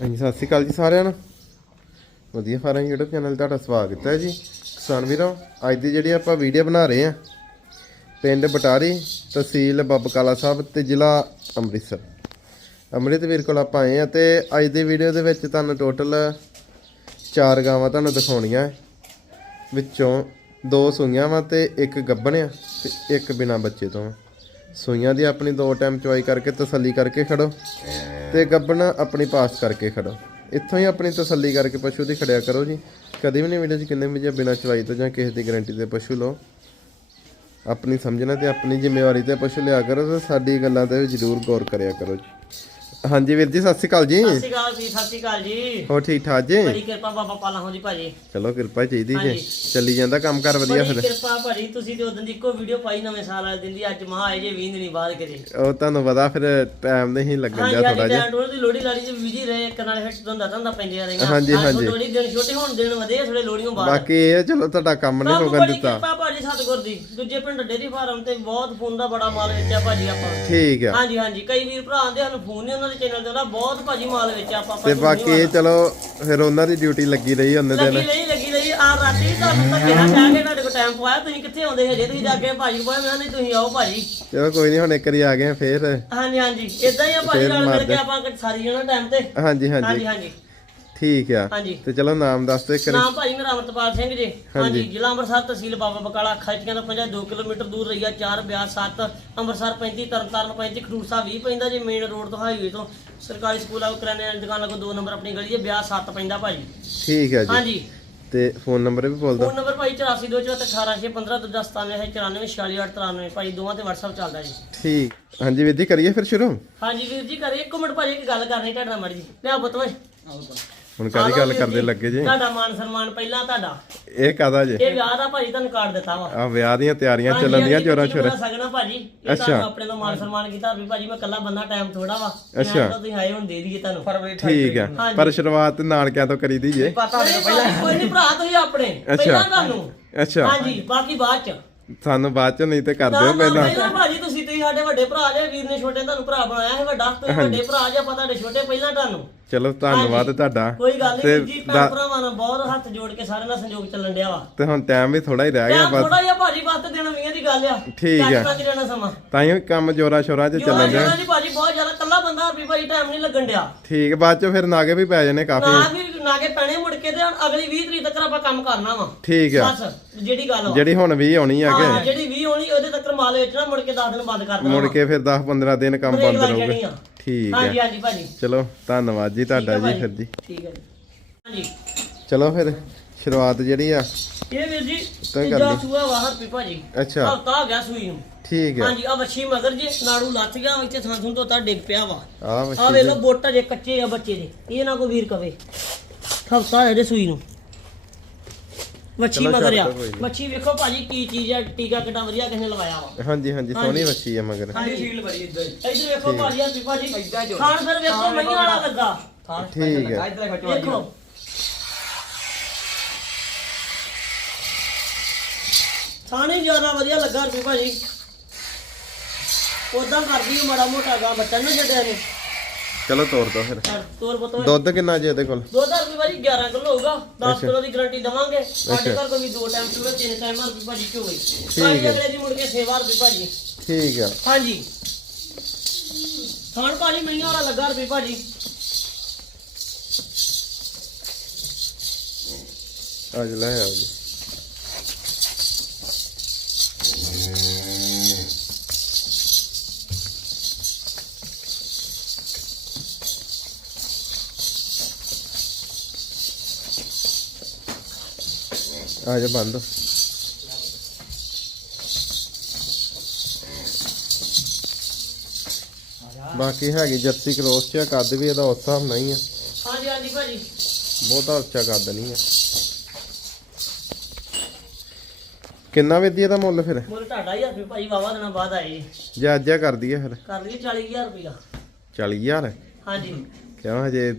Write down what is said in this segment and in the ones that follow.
ਹਾਂਜੀ, ਸਤਿ ਸ਼੍ਰੀ ਅਕਾਲ ਜੀ ਸਾਰਿਆਂ ਨੂੰ। ਵਧੀਆ ਫਾਰਮ YouTube ਚੈਨਲ ਤੁਹਾਡਾ ਸਵਾਗਤ ਹੈ ਜੀ। ਕਿਸਾਨ ਵੀਰੋ, ਅੱਜ ਦੀ ਜਿਹੜੀ ਆਪਾਂ ਵੀਡੀਓ ਬਣਾ ਰਹੇ ਆ ਪਿੰਡ ਬਟਾਰੀ ਤਹਿਸੀਲ ਬੱਬਕਾਲਾ ਸਾਹਿਬ ਤੇ ਜ਼ਿਲ੍ਹਾ ਅੰਮ੍ਰਿਤਸਰ। ਅੰਮ੍ਰਿਤ ਵੀਰ ਕੋਲ ਆਪਾਂ ਆਏ ਆ ਤੇ ਅੱਜ ਦੀ ਵੀਡੀਓ ਦੇ ਵਿੱਚ ਤੁਹਾਨੂੰ ਟੋਟਲ ਚਾਰ ਗਾਵਾਂ ਤੁਹਾਨੂੰ ਦਿਖਾਉਣੀਆਂ ਹੈ। ਵਿੱਚੋਂ ਦੋ ਸੂਈਆਂ ਵਾ ਤੇ ਇੱਕ ਗੱਭਣ ਆ ਤੇ ਇੱਕ ਬਿਨਾ ਬੱਚੇ ਤੋਂ। ਸੂਈਆਂ ਦੀ ਆਪਣੀ ਦੋ ਟਾਈਮ ਚੁਆਈ ਕਰਕੇ ਤਸੱਲੀ ਕਰਕੇ ਖੜੋ। ਤੇ ਗੱਬਣ ਆਪਣੀ ਪਾਸ ਕਰਕੇ ਖੜੋ। ਇੱਥੋਂ ਹੀ ਆਪਣੀ ਤਸੱਲੀ ਕਰਕੇ ਪਸ਼ੂ ਦੀ ਖੜਿਆ ਕਰੋ ਜੀ। ਕਦੇ ਵੀ ਨਹੀਂ ਵੀਡੀਓ 'ਚ ਕਿੰਨੇ ਜੇ ਬਿਨਾਂ ਚਵਾਈ ਤੋਂ ਜਾਂ ਕਿਸੇ ਦੀ ਗਾਰੰਟੀ ਤੇ ਪਸ਼ੂ ਲਓ। ਆਪਣੀ ਸਮਝਣਾ ਤੇ ਆਪਣੀ ਜ਼ਿੰਮੇਵਾਰੀ ਤੇ ਪਸ਼ੂ ਲਿਆ ਕਰੋ ਤੇ ਸਾਡੀ ਗੱਲਾਂ ਤੇ ਵੀ ਜ਼ਰੂਰ ਗੌਰ ਕਰਿਆ ਕਰੋ ਜੀ। ਹਾਂਜੀ ਵੀਰ ਜੀ ਸਤਿ ਸ਼੍ਰੀ ਅਕਾਲ ਜੀ। ਸਤਿ ਸ਼੍ਰੀ ਅਕਾਲ ਜੀ ਸਤਿ ਸ਼੍ਰੀ ਅਕਾਲ ਜੀ। ਹੋ ਠੀਕ ਠਾਕ ਜੀ? ਬੜੀ ਕਿਰਪਾ ਬਾਬਾ ਪਾਲਾ ਹੋ ਜੀ ਭਾਜੀ। ਚਲੋ ਕਿਰਪਾ ਚਾਹੀਦੀ ਜੀ। ਹਾਂਜੀ। ਚੱਲੀ ਜਾਂਦਾ ਕੰਮ ਕਰ ਵਧੀਆ ਬੜੀ ਫਿਰ। ਕਿਰਪਾ ਭਾਜੀ ਤੁਸੀਂ ਤੇ ਉਦੋਂ ਦੀ ਇੱਕੋ ਵੀਡੀਓ ਪਾਈ ਨਵੇਂ ਸਾਲ ਵਾਲੇ ਦਿਨ ਦੀ ਅੱਜ ਮਹਾ ਆਏ ਜੇ 20 ਦਿਨੀ ਬਾਅਦ ਕਰੇ ਉਹ ਤੁਹਾਨੂੰ ਪਤਾ ਫਿਰ ਟਾਈਮ ਨਹੀਂ ਲੱਗਣ ਹਾਂਜੀ ਹਾਂਜੀ ਥੋੜਾ ਜਿਹਾ। ਟੈਂਟ ਦੀ ਲੋੜੀ ਲਾੜੀ ਚ ਬਿਜ਼ੀ ਰਹੇ ਇੱਕ ਨਾਲ ਹਿੱਟ ਦੰਦਾ ਦੰਦਾ ਪੈਂਦੀਆਂ ਰਹੀਆਂ। ਹਾਂਜੀ, ਹਾਂਜੀ। ਲੋੜੀ ਦਿਨ ਛੋਟੇ ਹੋਣ ਦਿਨ ਵਧੇ ਥੋੜੇ ਲੋੜੀਆਂ ਬਾਅਦ। ਬਾਕੀ ਇਹ ਚਲੋ ਤੁਹਾਡਾ ਕੰਮ ਨਹੀਂ ਬੜੀ ਦਿੱਤਾ। ਕਿਰਪਾ ਭਾਜੀ ਸਤਿਗੁਰ ਦੀ। ਦੂਜੇ ਪਿੰਡ ਡੇਰੀ ਫਾਰਮ ਤੇ ਬਹੁਤ ਫੋਨ ਦਾ ਬੜਾ ਮਾਲ ਵੇਚਿਆ ਭਾਜੀ ਆਪਾਂ। ਠੀਕ ਆ। ਹਾਂਜੀ ਹਾਂਜੀ। ਕਈ ਵੀਰ ਭਰਾ ਆਂਦੇ ਸਾਨੂੰ ਫੋਨ ਨਹੀਂ ਉਹਨਾਂ ਦੇ ਚੈਨਲ ਤੇ ਆਉਂਦਾ ਬਹੁਤ ਭਾਜੀ ਮਾਲ ਵੇਚਿਆ ਆਪਾਂ ਤੇ ਭਾਜੀ ਬਾਕੀ ਇਹ ਚਲੋ ਫਿਰ ਉਹਨਾਂ ਦੀ ਡਿਊਟੀ ਲੱਗੀ ਰਹੀ ਉਹਨੇ ਲੱਗੀ ਦਿਨ ਲਈ ਲੱਗੀ ਲਈ ਆ ਰਾਤੀ ਤੁਹਾਨੂੰ ਧੱਕੇ ਨਾਲ ਕਹਿ ਕੇ ਤੁਹਾਡੇ ਕੋਲ ਟਾਈਮ ਪਵਾਇਆ ਤੁਸੀਂ ਕਿੱਥੇ ਆਉਂਦੇ ਹਜੇ? ਤੁਸੀਂ ਜਾ ਕੇ ਭਾਜੀ ਕੋਲ ਮੈਂ ਕਿਹਾ ਨਹੀਂ ਤੁਸੀਂ ਆਓ ਭਾਜੀ। ਚਲੋ ਕੋਈ ਨਹੀਂ ਹੁਣ ਇੱਕ ਵਾਰੀ ਆ ਗਏ ਆ ਫੇਰ ਹਾਂਜੀ ਹਾਂਜੀ। ਇਦਾਂ ਹੀ ਆ ਭਾਜੀ ਨਾਲ ਮਿਲ। ਕੇ ਆਪਾਂ ਸਾਰੀ ਜਣਾ ਟਾਈਮ ਤੇ। ਹਾਂਜੀ ਹਾਂਜੀ। ਹਾਂਜੀ ਹਾਂਜੀ। ਠੀਕ ਆ। ਹਾਂਜੀ। ਤੇ ਚਲੋ ਨਾਮ ਦੱਸ ਦੇ ਕਰੀ ਨਾਮ ਭਾਜੀ ਮੇਰਾ ਅਮਰਤਪਾਲ ਸਿੰਘ ਜੀ। ਹਾਂਜੀ ਜ਼ਿਲ੍ਹਾ ਅੰਮ੍ਰਿਤਸਰ ਤਹਿਸੀਲ ਬਾਬਾ ਬਕਾਲਾ ਖਰਚੀਆਂ ਤੋਂ 52 ਕਿਲੋਮੀਟਰ ਦੂਰ ਰਹੀਆ 4 ਬਿਆਸ 7 ਅੰਮ੍ਰਿਤਸਰ 35 ਤਰਨਤਾਰਨ 35 ਖਡੂਰ ਸਾਹਿਬ 20 ਪੈਂਦਾ ਜੀ ਮੇਨ ਰੋਡ ਤੋਂ ਹਾਈਵੇ ਤੋਂ। ਸਰਕਾਰੀ ਸਕੂਲ ਆ ਕਰਿਆਨੇ ਵਾਲੀ ਦੁਕਾਨ ਲੱਗੋ 2 ਨੰਬਰ ਆਪਣੀ ਗਲੀ ਹੈ ਬਿਆਸ 7 ਪੈਂਦਾ ਭਾਜੀ। ਠੀਕ ਆ ਜੀ। ਹਾਂਜੀ। ਤੇ ਫੋਨ ਨੰਬਰ ਵੀ ਬੋਲ ਦਿਓ ਫੋਨ ਨੰਬਰ ਭਾਈ 84241815 ਦੂਜਾ 9794944698 ਭਾਈ ਦੋਵਾਂ ਤੇ WhatsApp ਚੱਲਦਾ ਜੀ। ਠੀਕ। ਹਾਂਜੀ ਵੀਰ ਜੀ ਕਰੀਏ ਫਿਰ ਸ਼ੁਰੂ? ਹਾਂਜੀ ਵੀਰ ਜੀ ਕਰੇ ਇੱਕ ਮਿੰਟ ਭਾਜੀ ਇੱਕ ਗੱਲ ਕਰਨੀ ਤੁਹਾਡੇ ਨਾਲ ਮੜੀ ਜੀ। ਲਿਆ ਪੁੱਤ ਓਏ। ਹੁਣ ਕਾਦੀ ਗੱਲ ਕਰਦੇ ਲੱਗੇ ਜੀ? ਤੁਹਾਡਾ ਮਾਨ ਸਨਮਾਨ ਪਹਿਲਾਂ ਤੁਹਾਡਾ। ਇਹ ਕਾਦਾ ਜੀ? ਇਹ ਵਿਆਹ ਦਾ ਭਾਜੀ ਤੁਹਾਨੂੰ ਕਾਰਡ ਦਿੱਤਾ ਵਾ। ਆ ਵਿਆਹ ਦੀਆਂ ਤਿਆਰੀਆਂ ਚੱਲਣ ਦੀਆਂ ਜੋਰਾਂ ਸ਼ੋਰਾਂ। ਸਗਣਾ ਭਾਜੀ। ਇਹ ਤੁਹਾਨੂੰ ਆਪਣੇ ਤੋਂ ਮਾਨ ਸਨਮਾਨ ਕੀਤਾ ਵੀ ਭਾਜੀ ਮੈਂ ਕੱਲਾ ਬੰਦਾ ਟਾਈਮ ਥੋੜਾ ਵਾ। ਅੱਛਾ। ਤੁਸੀਂ ਆਏ ਹੁਣ ਦੇ ਦਈਏ ਤੁਹਾਨੂੰ। ਫਰਵਰੀ ਠੀਕ ਆ। ਪਰ ਸ਼ੁਰੂਆਤ ਨਾਨਕਿਆਂ ਤੋਂ ਕਰੀ ਦੀ ਜੇ। ਪਤਾ ਕੋਈ ਨਹੀਂ ਭਰਾ ਤੁਸੀਂ ਆਪਣੇ। ਪਹਿਲਾਂ ਤੁਹਾਨੂੰ। ਅੱਛਾ। ਹਾਂਜੀ ਬਾਕੀ ਬਾਅਦ ਚ। ਸਾਨੂੰ ਬਾਅਦ ਚ ਨਹੀਂ ਤੇ ਕਰ ਨਾ ਦਿਓ ਪਹਿਲਾਂ। ਪਹਿਲਾਂ ਭਾਜੀ ਤੁਸੀਂ ਤੁਸੀਂ ਸਾਡੇ ਵੱਡੇ ਭਰਾ ਜੇ ਵੀਰ ਨੇ ਛੋਟੇ ਤੁਹਾਨੂੰ ਭਰਾ ਬਣਾਇਆ ਹੈ ਵੱਡਾ ਤੁਸੀਂ ਵੱਡੇ ਭਰਾ ਜੇ ਆਪਾਂ ਤੁਹਾਡੇ ਛੋਟੇ ਪਹਿਲਾਂ ਤੁਹਾਨੂੰ। ਚਲੋ ਧੰਨਵਾਦ ਤੁਹਾਡਾ। ਕੋਈ ਗੱਲ ਨਹੀਂ ਜੀ ਭੈਣ ਭਰਾਵਾਂ ਨਾਲ ਬਹੁਤ ਹੱਥ ਜੋੜ ਕੇ ਸਾਰਿਆਂ ਨਾਲ ਸੰਯੋਗ ਚੱਲਣ ਡਿਆ ਵਾ। ਤੇ ਹੁਣ ਟਾਈਮ ਵੀ ਥੋੜਾ ਹੀ ਰਹਿ ਗਿਆ ਬਸ। ਥੋੜਾ ਜਿਹਾ ਭਾਜੀ ਵਾਸਤੇ ਦੇਣਾ ਵੀਆਂ ਦੀ ਗੱਲ ਆ। ਠੀਕ ਆ। ਤੱਕ ਜਾਣਾ ਸਮਾਂ। ਤਾਂ ਹੀ ਕੰਮ ਜੋਰਾ ਸ਼ੋਰਾ ਚ ਚੱਲਣ ਡਿਆ। ਜੀ ਭਾਜੀ ਬਹੁਤ ਜ਼ਿਆਦਾ ਕੱਲਾ ਬੰਦਾ ਵੀ ਭਾਈ ਟਾਈਮ ਨਹੀਂ ਲੱਗਣ ਡਿਆ। ਠੀਕ ਬਾਅਦ ਚ ਫਿਰ ਨਾਗੇ ਵੀ ਪੈ ਜਾਣੇ ਕਾਫੀ। ਨਾ ਵੀ ਨਾ ਕੇ ਪੈਣੇ ਮੁੜ ਕੇ ਤੇ ਹੁਣ ਅਗਲੀ 20 ਤਰੀਕ ਤੱਕ ਆਪਾਂ ਕੰਮ ਕਰਨਾ ਵਾ। ਠੀਕ ਆ। ਬਸ ਜਿਹੜੀ ਗੱਲ ਵਾ ਜਿਹੜੀ ਹੁਣ ਵੀ ਆਉਣੀ ਆ ਹਾਂ ਜਿਹੜੀ 20 ਹੋਣੀ ਉਹਦੇ ਤੱਕ ਮਾਲ ਵੇਚਣਾ ਮੁੜ ਕੇ 10 ਦਿਨ ਬੰਦ ਕਰ ਦੇਣਾ ਮੁੜ ਕੇ ਫਿਰ 10 15 ਦਿਨ ਕੰਮ ਬੰਦ ਲੱਗ ਰਹੂਗਾ। ਆ। ਠੀਕ ਆ। ਹਾਂਜੀ ਹਾਂਜੀ ਭਾਜੀ। ਚਲੋ ਧੰਨਵਾਦ ਜੀ ਤੁਹਾਡਾ ਜੀ ਫਿਰ ਜੀ। ਠੀਕ ਹੈ ਜੀ। ਹਾਂਜੀ। ਚਲੋ ਫਿਰ ਸ਼ੁਰੂਆਤ ਜਿਹੜੀ ਆ। ਇਹ ਵੀਰ ਜੀ ਤਾਂ ਕਰ ਤੀਜਾ ਲਈ। ਸੂਆ ਵਾ ਹਰਪੀ ਭਾਜੀ। ਅੱਛਾ। ਹਫਤਾ ਹੋ ਗਿਆ ਸੂਈ ਨੂੰ। ਠੀਕ ਆ। ਹਾਂਜੀ ਆ ਵੱਛੀ ਮਗਰ ਜੇ ਨਾੜੂ ਲੱਥ ਗਿਆ ਇੱਥੇ ਥਾਂ ਥੂੰ ਤੋਂ ਤਾਂ ਡਿੱਗ ਪਿਆ ਵਾ। ਆ ਆ ਵਸ਼ੀ ਵੇ ਲੋ ਬੋਟਾ ਜੇ ਕੱਚੇ ਆ ਬੱਚੇ ਦੇ। ਇਹ ਨਾ ਕੋਈ ਵੀਰ ਕਵੇ। ਹਫਤਾ ਇਹਦੇ ਸੂਈ ਨੂੰ। ਵੱਛੀ ਚਲੋ ਮਗਰ ਆ। ਛੱਡ ਦਿਓ ਕੋਈ ਨੀ। ਵੱਛੀ ਵੇਖੋ ਭਾਜੀ ਕੀ ਚੀਜ਼ ਆ ਟੀਕਾ ਕਿੱਡਾ ਵਧੀਆ ਕਿਸੇ ਨੇ ਲਵਾਇਆ ਵਾ। ਹਾਂਜੀ ਹਾਂਜੀ ਸੋਹਣੀ ਵਸ਼ੀ ਆ ਮਗਰ। ਹਾਂਜੀ। ਫੀਲ ਬੜੀ ਇਦਾਂ ਇੱਧਰ ਵੇਖੋ ਭਾਜੀ ਹਰਪੀ ਭਾਜੀ ਖਾਣ ਫਿਰ ਵੇਖੋ ਮਈਆਂ ਵਾਲਾ ਲੱਗਾ। ਠੀਕ ਆ ਵੇਖੋ। ਥਾਣੇ ਜ਼ਿਆਦਾ ਵਧੀਆ ਲੱਗਾ ਹਰਪੀ ਭਾਜੀ ਉਦਾਂ ਕਰਦੀ ਆ ਮਾੜਾ ਮੋਟਾ ਗਾ ਬੱਚਾ ਨਾ ਛੱਡਿਆ ਨੇ ਚਲੋ ਤੋਰ ਦੋ ਫਿਰ ਤੋਰ ਪਤੋ ਦੁੱਧ ਕਿੰਨਾ ਜੀ ਉਹਦੇ ਕੋਲ? ਦੋ ਹਜ਼ਾਰ ਰੁਪਏ ਵਾਲੀ 11 ਕਿਲੋ ਹੋਊਗਾ। 10 ਕਿਲੋ ਦੀ ਗਾਰੰਟੀ ਦਵਾਂਗੇ। ਸਾਡੇ ਘਰ ਕੋਈ ਵੀ ਦੋ ਟਾਈਮ ਚੂੜਾ ਤਿੰਨ ਟਾਈਮ ਹਰ ਭਾਜੀ ਚੋਵੇ ਠੀਕ ਹੈ। ਅਗਲੇ ਦੀ ਮੁੜ ਕੇ ਸੇਵਾ ਰੁਪਏ ਭਾਜੀ। ਠੀਕ ਆ। ਹਾਂਜੀ। ਥਾਣ ਭਾਜੀ ਮਹੀਨਾ ਵਾਲਾ ਲੱਗਾ ਰੁਪਏ ਭਾਜੀ। ਅੱਜ ਲੈ ਆਓ ਜੀ। ਆ ਜਾ ਬੰਦ। ਬਾਕੀ ਹੈਗੀ ਜਰਸੀ ਕ੍ਰੋਸ ਚ ਕੱਦ ਵੀ ਇਹਦਾ ਉਸ ਹਿਸਾਬ ਨਹੀਂ ਆ। ਹਾਂਜੀ ਹਾਂਜੀ ਭਾਜੀ। ਬਹੁਤਾ ਉੱਚਾ ਕੱਦ ਨਹੀਂ ਆ। ਕਿੰਨਾ ਵੇਦੀ ਇਹਦਾ ਮੁੱਲ ਫਿਰ? ਮੁੱਲ ਤੁਹਾਡਾ ਹੀ ਰੁਪਏ ਭਾਜੀ ਵਾਵਾ ਦਿਨਾਂ ਬਾਅਦ ਆਏ। ਜੀ ਜੇ ਅੱਜ ਆ ਕਰ ਦਈਏ ਫਿਰ? ਕਰ ਲਈਏ 40000 ਰੁਪਇਆ 40000 ਹਾਂਜੀ। ਕਿਉਂ ਹਜੇ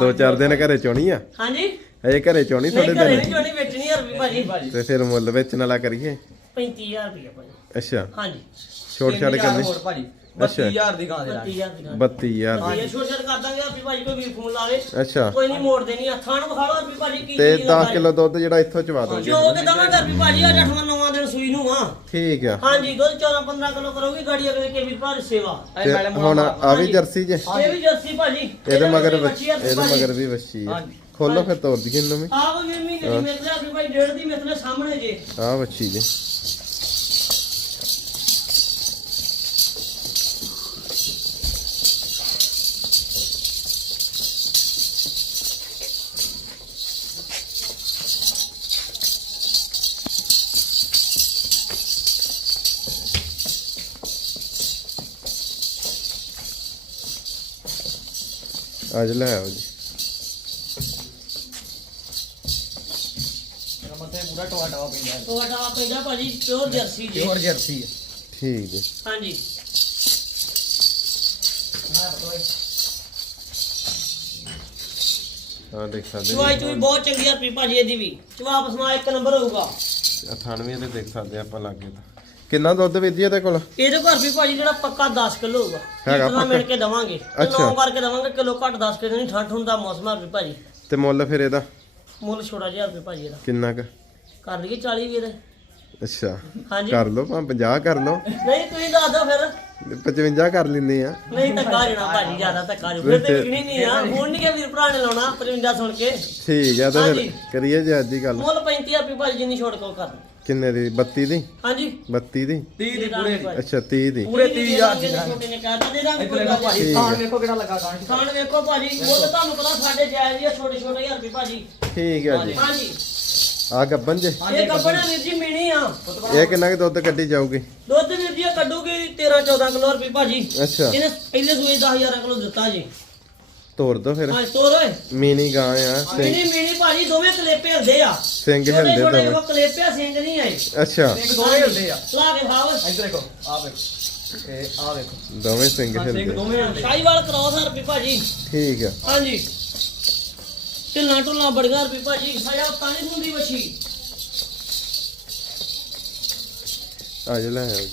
ਦੋ ਚਾਰ ਦਿਨ ਘਰੇ ਚੋਣੀ ਆ? ਹਾਂਜੀ। ਹਜੇ ਘਰੇ ਚੋਣੀ ਥੋੜੇ ਘਰੇ ਦਿਨ। ਨਹੀਂ ਵੇਚਣੀ ਆ ਰੁਪਏ ਭਾਜੀ? ਤੇ ਫਿਰ ਮੁੱਲ ਵੇਚਣ ਵਾਲਾ ਕਰੀਏ? 35000 ਰੁਪਇਆ ਭਾਜੀ। ਅੱਛਾ। ਹਾਂਜੀ। ਛੋਟ ਛਾੜ ਕਰਨੀ। ਹੋਰ ਭਾਜੀ। ਅੱਛਾ। 32000 ਦੀ ਗਾਂ ਦੇ ਦਾਂਗੇ 32000 ਦੀ ਗਾਂ। 32000 ਇਹ ਛੋਟ ਛੋਟ ਕਰ ਦਾਂਗੇ ਆਪੀ ਭਾਜੀ ਕੋਈ ਵੀ ਫੋਨ ਲਾਵੇ। ਅੱਛਾ। ਕੋਈ ਨਹੀਂ ਮੋੜ ਦੇਣੀ ਆ ਥਾਣ ਵਿਖਾ ਲਓ ਆਪੀ ਭਾਜੀ ਕੀ ਤੇ ਚੀਜ਼ 10 ਲੱਗਾ ਕਿਲੋ ਦੁੱਧ ਜਿਹੜਾ ਇੱਥੋਂ ਚਵਾ ਦੋਗੇ ਜੋ ਤੇ ਦਵਾਂਗੇ ਆਪੀ ਭਾਜੀ ਆ 8ਵਾਂ 9ਵਾਂ ਦਿਨ ਸੂਈ ਨੂੰ ਆ। ਠੀਕ ਆ। ਹਾਂਜੀ ਦੁੱਧ 14 15 ਕਿਲੋ ਕਰੋਗੀ ਗਾੜੀ ਅਗਲੇ ਕੇ ਵੀ ਭਾਰੀ ਸੇਵਾ। ਹੁਣ ਆ ਵੀ ਜਰਸੀ ਜੇ। ਇਹ ਵੀ ਜਰਸੀ ਭਾਜੀ। ਇਹਦੇ ਮਗਰ ਵੀ ਇਹਦੇ ਭਾਜੀ। ਮਗਰ ਵੀ ਵੱਛੀ ਆ। ਹਾਂਜੀ। ਖੋਲੋ ਫਿਰ ਤੋੜ ਦਈਏ ਇਹਨੂੰ ਵੀ। ਆਹ ਕੋਈ ਮੇਮੀ ਕਰੀ ਮਿਲਦਾ ਆਪੀ ਭਾਈ ਡੇਢ ਦੀ ਮਿਲਦਾ ਸਾਹਮਣੇ ਜੇ। ਆ ਵੱਛੀ ਜੇ ਅੱਜ ਲੈ ਆਓ ਜੀ। ਪੂਰਾ ਟਵਾ ਟਵਾ ਪੈਂਦਾ ਹੈ ਪੈਂਦਾ ਭਾਜੀ ਪਿਓਰ ਜਰਸੀ ਜੇ। ਪਿਓਰ ਜਰਸੀ ਹੈ ਠੀਕ ਹੈ। ਹਾਂਜੀ। ਆ ਦੇਖ ਸਕਦੇ ਚੁਆਈ ਚੁਈ ਬਹੁਤ ਚੰਗੀ ਆ ਆਪੀ ਭਾਜੀ ਇਹਦੀ ਵੀ। ਚਵਾ ਪਸਮਾ ਇੱਕ ਨੰਬਰ ਹੋਊਗਾ। 98 ਦੇ ਦੇਖ ਸਕਦੇ ਆਪਾਂ ਲਾਗੇ ਤਾਂ। ਕਿੰਨਾ ਦੁੱਧ ਵੇਚੀ ਇਹਦੇ ਕੋਲ? ਇਹਦੇ ਘਰ ਵੀ ਭਾਜੀ ਜਿਹੜਾ ਪੱਕਾ 10 ਕਿਲੋ ਹੋਊਗਾ। ਹੈਗਾ ਕਿਲੋ ਮਿਲ ਕੇ ਦਵਾਂਗੇ। ਅੱਛਾ। ਨੌ ਕਰਕੇ ਦਵਾਂਗੇ ਕਿਲੋ ਘੱਟ 10 ਕਿਲੋ ਨਹੀਂ ਠੰਡ ਹੁੰਦਾ ਮੌਸਮ ਆ ਵੀ ਭਾਜੀ। ਤੇ ਮੁੱਲ ਫਿਰ ਇਹਦਾ? ਮੁੱਲ ਛੋੜਾ ਜਿਹਾ ਰੁਪਏ ਭਾਜੀ ਇਹਦਾ। ਕਿੰਨਾ ਕ? ਕਰ ਲਈਏ 40 ਵੀ ਇਹਦੇ ਅੱਛਾ ਹਾਂਜੀ। ਕਰ ਲਓ ਭਾਂ 50 ਕਰ ਲਓ। ਨਹੀਂ ਤੁਸੀਂ ਦੱਸ ਦਿਓ ਫਿਰ। 55 ਕਰ ਲੈਂਦੇ ਆ। ਨਹੀਂ ਤਾਂ ਜਣਾ ਭਾਜੀ ਜ਼ਿਆਦਾ ਧੱਕਾ ਜੋ ਫਿਰ ਤੇ ਵਿਕਣੀ ਨਹੀਂ ਆ। ਹੁਣ ਨਹੀਂ ਕਿ ਵੀਰ ਭਰਾ ਨੇ ਲਾਉਣਾ 55 ਸੁਣ ਕੇ। ਠੀਕ ਆ ਤਾਂ ਫਿਰ ਹਾਂਜੀ। ਕਰੀਏ ਜੀ ਅੱਜ ਦੀ ਗੱਲ। ਮੁੱਲ 35 ਆਪੀ ਭਾਜੀ ਜਿੰਨੀ ਛੋੜ ਕੋ ਕਰ। ਕਿੰਨੇ ਦੀ? 32 ਦੀ? ਹਾਂਜੀ। 32 ਦੀ? 30 ਦੀ ਪੂਰੇ ਦੀ। ਅੱਛਾ 30 ਦੀ। ਪੂਰੇ 30000 ਦੀ ਛੋਟੇ ਨੇ ਕਹਿ ਦਿੱਤਾ ਦੇ ਦਾਂਗੇ ਇੱਧਰ ਕੋਈ ਦੇਖੋ ਗੱਲ ਭਾਜੀ। ਖਾਣ ਵੇਖੋ ਕਿਹੜਾ ਲੱਗਾ ਗਾਂ ਖਾਣ ਵੇਖੋ ਭਾਜੀ ਉਹ ਤਾਂ ਤੁਹਾਨੂੰ ਪਤਾ ਸਾਡੇ ਜਾਇਜ਼ ਹੀ ਆ ਛੋਟੇ ਛੋਟੇ ਹਜ਼ਾਰ ਰੁਪਏ ਭਾਜੀ। ਠੀਕ ਆ ਜੀ। ਹਾਂਜੀ। ਆ ਗੱਬਨ ਜੇ। ਇਹ ਕੱਪੜਾ ਵੀਰ ਜੀ ਮੀਣੀ ਆ। ਇਹ ਕਿੰਨਾ ਕੁ ਦੁੱਧ ਕੱਢੀ ਜਾਊਗੀ? ਦੁੱਧ ਵੀਰ ਜੀ ਇਹ ਕੱਢੂਗੀ 13 14 ਕਿਲੋ ਰੁਪਏ ਭਾਜੀ। ਅੱਛਾ। ਇਹਨੇ ਪਹਿਲੇ ਸੂਏ 10000 ਕਿਲੋ ਦਿੱਤਾ ਜੀ। ਤੋੜ ਦੋ ਫਿਰ। ਹਾਂ ਤੋਰ ਓਏ। ਮੀਨੀ ਗਾਂ ਆ ਸਿੰਘ ਮੀਣੀ ਮੀਣੀ ਭਾਜੀ ਦੋਵੇਂ ਕਲੇਪੇ ਹੁੰਦੇ ਆ। ਸਿੰਘ ਹਿਲਦੇ ਛੋਟੇ ਦੋ ਉਹ ਕਲੇਪੇ ਆ, ਸਿੰਘ ਨਹੀਂ ਆਏ। ਅੱਛਾ। ਸਿੰਘ ਦੋਵੇਂ ਹੁੰਦੇ ਆ। ਲਾ ਕੇ ਖਾਓ। ਇੱਧਰ ਦੇਖੋ ਆ ਵੇਖੋ ਇਹ ਆ ਵੇਖੋ ਦੋਵੇਂ ਸਿੰਘ ਹਾਂ, ਸਿੰਘ ਹਿਲਦੇ ਦੋਵੇਂ ਹੁੰਦੇ ਸ਼ਾਹੀਵਾਲ ਕਰਾਓ ਸਰ ਰੁਪਏ ਭਾਜੀ। ਠੀਕ ਆ। ਹਾਂਜੀ। ਢਿੱਲਾਂ ਢੁੱਲਾਂ ਬੜੀਆਂ ਰੁਪਏ ਭਾਜੀ ਸਾਇਆ ਤਾਂ ਨਹੀਂ ਹੁੰਦੀ ਵਛੀ। ਅੱਜ ਲੈ ਆਓ ਜੀ।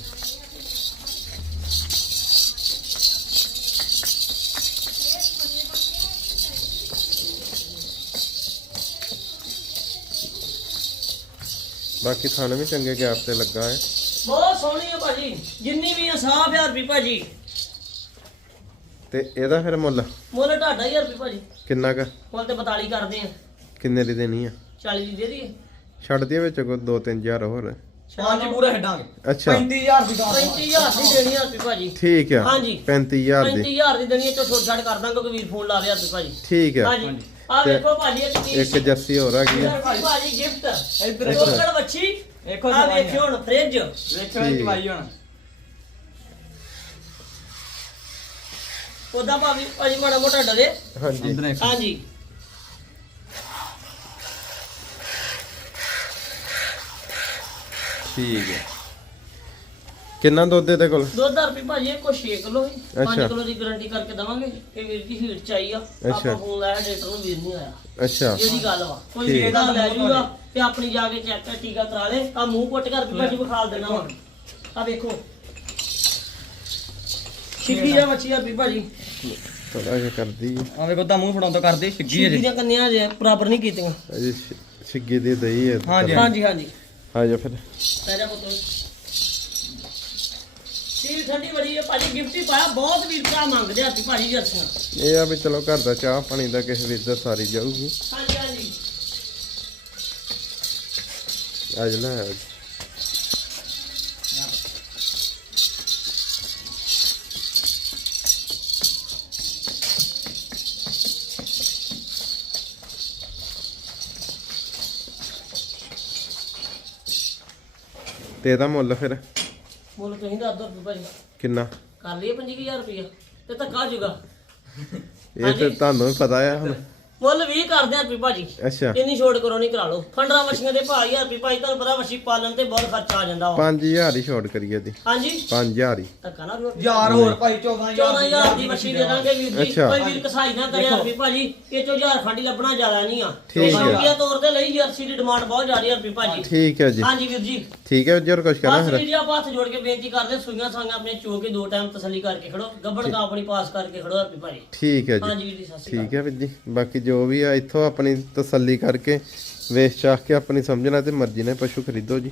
ਬਾਕੀ ਥਣ ਵੀ ਚੰਗੇ ਗੈਪ ਤੇ ਲੱਗਾ ਹੈ। ਬਹੁਤ ਸੋਹਣੀ ਹੈ ਭਾਜੀ ਜਿੰਨੀ ਵੀ ਆ ਸਾਫ਼ ਹਜ਼ਾਰ ਰੁਪਏ ਭਾਜੀ। ਤੇ ਇਹਦਾ ਫਿਰ ਮੁੱਲ? ਮੁੱਲ ਢਾਡਾ ਹਜ਼ਾਰ ਰੁਪਏ ਭਾਜੀ। ਕਿੰਨਾ ਕ? ਮੁੱਲ ਤੇ 42 ਕਰਦੇ ਆ। ਕਿੰਨੇ ਦੀ ਦੇਣੀ ਆ? 40 ਦੀ ਦੇ ਦਈਏ। ਛੱਡ ਦਈਏ ਵਿੱਚ ਕੋ 2-3000 ਹੋਰ। ਪੰਜ ਪੂਰਾ ਛੱਡਾਂਗੇ। ਅੱਛਾ। 35000 ਦੀ ਗਾਂ 35000 ਦੀ ਦੇਣੀ ਆ ਰੁਪਏ ਭਾਜੀ। ਠੀਕ ਆ। ਹਾਂਜੀ। 35000 ਦੀ। 35000 ਦੀ ਦੇਣੀ ਹੈ ਚੋ ਛੋਟ ਛਾੜ ਕਰ ਦਾਂਗੇ ਵੀਰ ਫੋਨ ਲਾ ਰਿਹਾ ਰੁਪਏ ਭਾਜੀ। ਠੀਕ ਆ। ਹਾਂਜੀ। ਆ ਵੇਖੋ ਭਾਜੀ ਇੱਕ ਚੀਜ਼। ਇੱਕ ਜਰਸੀ ਹੋਰ ਆ ਗਈ ਆ। ਭਾਜੀ ਭਾਜੀ ਗਿਫਟ ਇੱਧਰ ਟੋਕੜ ਵੱਛੀ। ਵੇਖੋ ਆ ਵੇਖਿਓ ਹੁਣ ਫ੍ਰਿਜ ਵੇਖੋ ਇਹ ਜਵਾਈ ਹੁਣ। ਉਹਦਾ ਭਾਵੇਂ ਭਾਜੀ ਮਾੜਾ ਮੋਟਾ ਡਰੇ। ਹਾਂਜੀ। ਹਾਂਜੀ। ਠੀਕ ਹੈ। ਕਿੰਨਾ ਦੁੱਧ ਇਹਦੇ ਕੋਲ? ਦੋ ਹਜ਼ਾਰ ਰੁਪਏ ਭਾਜੀ ਇਹ ਕੋ 6 ਕਿਲੋ ਹੀ 5 ਅੱਛਾ। ਕਿਲੋ ਦੀ ਗਾਰੰਟੀ ਕਰਕੇ ਦਵਾਂਗੇ। ਇਹ ਵੀਰ ਦੀ ਹੀਟ ਚਾਈ ਆ। ਅੱਛਾ। ਆਪਾਂ ਫੋਨ ਲਾਇਆ ਡਾਕਟਰ ਨੂੰ ਵੀਰ ਨਹੀਂ ਆਇਆ। ਅੱਛਾ। ਜਿਹੜੀ ਗੱਲ ਵਾ। ਕੋਈ ਠੀਕ। ਵੀਰ ਦਾ ਲੈ ਜੂਗਾ ਤੇ ਆਪਣੀ ਜਾ ਕੇ ਚੈੱਕ ਕਰ ਟੀਕਾ ਕਰਾ ਲੇ। ਆ ਮੂੰਹ ਪੁੱਟ ਕਰ ਭਾਜੀ ਵਿਖਾਲ ਦੇਣਾ ਵਾ। ਆ ਵੇਖੋ। ਛਿੱਗੀ ਜਾਂ ਮੱਛੀ ਆ ਵੀ ਭਾਜੀ ਥੋੜਾ ਜਿਹਾ ਕਰਦੀ ਹੈ ਆ ਵੇਖੋ ਤਾਂ ਮੂੰਹ ਫੜਾਉਣ ਤੋਂ ਕਰਦੇ ਛਿੱਗੀ ਛਿੱਗੀ ਅਜੇ ਦੀਆਂ ਕੰਨਿਆਂ ਜੇ ਬਰਾਬਰ ਨਹੀਂ ਕੀਤੀਆਂ। ਅਜੇ ਛ- ਛਿੱਗੀ ਦੀ ਦਈ ਹੈ ਹਾਂਜੀ। ਹਾਂਜੀ। ਹਾਂਜੀ। ਆ ਜਾ ਫਿਰ। ਪੈ ਜਾ ਪੁੱਤ। ਸੀਲ ਠੰਡੀ ਬੜੀ ਹੈ ਭਾਜੀ ਗਿਫਟ ਹੀ ਪਾਇਆ। ਬਹੁਤ ਵੀਰ ਭਰਾ ਮੰਗਦੇ ਆ ਤੇ ਭਾਜੀ ਜਰਸੀਆਂ ਇਹ ਆ ਵੀ ਚਲੋ ਘਰ ਦਾ ਚਾਹ ਪਾਣੀ ਦਾ ਕਿਸੇ ਵੀਰ ਦਾ ਸਾਰੀ ਜਾਊਗੀ। ਹਾਂਜੀ ਹਾਂਜੀ। ਅੱਜ ਲੈ ਆਓ ਜੀ। ਤੇ ਇਹਦਾ ਮੁੱਲ ਫਿਰ? ਮੁੱਲ ਤੁਸੀਂ ਦੱਸ ਭਾਜੀ ਕਿੰਨਾ? ਕਰ ਲਈਏ 25000 ਰੁਪਇਆ ਤੇ ਧੱਕਾ ਜੂਗਾ ਇਹ ਤੇ ਤੁਹਾਨੂੰ ਵੀ ਪਤਾ ਆ ਹੁਣ। ਮੁੱਲ 20 ਕਰਦੇ ਆ ਰੁਪਏ ਭਾਜੀ। ਅੱਛਾ। ਇੰਨੀ ਛੋਟ ਕਰੋ ਨਹੀਂ ਕਰਾ ਲਓ ਫੰਡਰਾ ਮੱਛੀਆਂ ਦੇ ਭਾਅ ਹਜ਼ਾਰ ਰੁਪਏ ਭਾਜੀ ਤੁਹਾਨੂੰ ਪਤਾ ਮੱਛੀ ਪਾਲਣ ਤੇ ਬਹੁਤ ਖਰਚਾ ਆ ਜਾਂਦਾ ਵਾ। 5000 ਹੀ ਛੋਟ ਕਰੀਏ ਦੀ ਹਾਂਜੀ। 5000 ਹੀ। ਧੱਕਾ ਨਾ ਰੋ ਯਾਰ ਹੋਰ ਭਾਈ 14000 14000 ਦੀ ਮੱਛੀ ਦੇ ਦਾਂਗੇ ਵੀਰ ਜੀ। ਅੱਛਾ। ਕੋਈ ਵੀਰ ਕਸਾਈ ਨਾ ਕਰਿਆ ਰੁਪਏ ਭਾਜੀ ਇਹ ਚੋਂ ਹਜ਼ਾਰ ਖੰਡੀ ਲੱਭਣਾ ਜ਼ਿਆਦਾ ਨਹੀਂ ਆ। ਠੀਕ ਹੈ। ਸ਼ੌਕੀਆ ਤੌਰ ਤੇ ਲਈ ਜਰਸੀ ਦੀ ਡਿਮਾਂਡ ਬਹੁਤ ਜ਼ਿਆਦਾ ਹੈ ਰੁਪਏ ਭਾਜੀ। ਠੀਕ ਹੈ ਜੀ। ਹਾਂਜੀ ਵੀਰ ਜੀ। ਠੀਕ ਹੈ ਜਰ ਕੁਛ ਕਰਾਂ ਬਸ ਫਿਰ? ਵੀਰ ਜੀ ਆਪਾਂ ਹੱਥ ਜੋੜ ਕੇ ਬੇਨਤੀ ਕਰਦੇ ਸੂਈਆਂ ਸਾਂਗਾਂ ਆਪਣੇ ਚੋ ਕੇ ਦੋ ਟਾਈਮ ਤਸੱਲੀ ਕਰਕੇ ਖੜੋ। ਗੱਬੜ ਕਾ ਆਪਣੀ ਪਾਸ ਕਰਕੇ ਖੜੋ ਰੁਪਏ ਭਾਜੀ। ਠੀਕ ਹੈ ਜੀ। ਹਾਂਜੀ ਵੀਰ ਜੀ ਸਤਿ ਸ਼੍ਰੀ ਅਕਾਲ ਠੀਕ ਹੈ ਵੀਰ ਜੀ ਬਾਕੀ ਜੋ ਵੀ ਆ, ਇੱਥੋਂ ਆਪਣੀ ਤਸੱਲੀ ਕਰਕੇ ਵੇਚ ਚਾਖ ਕੇ ਆਪਣੀ ਸਮਝਣਾ ਤੇ ਮਰਜ਼ੀ ਨਾਲ ਪਸ਼ੂ ਖਰੀਦੋ ਜੀ।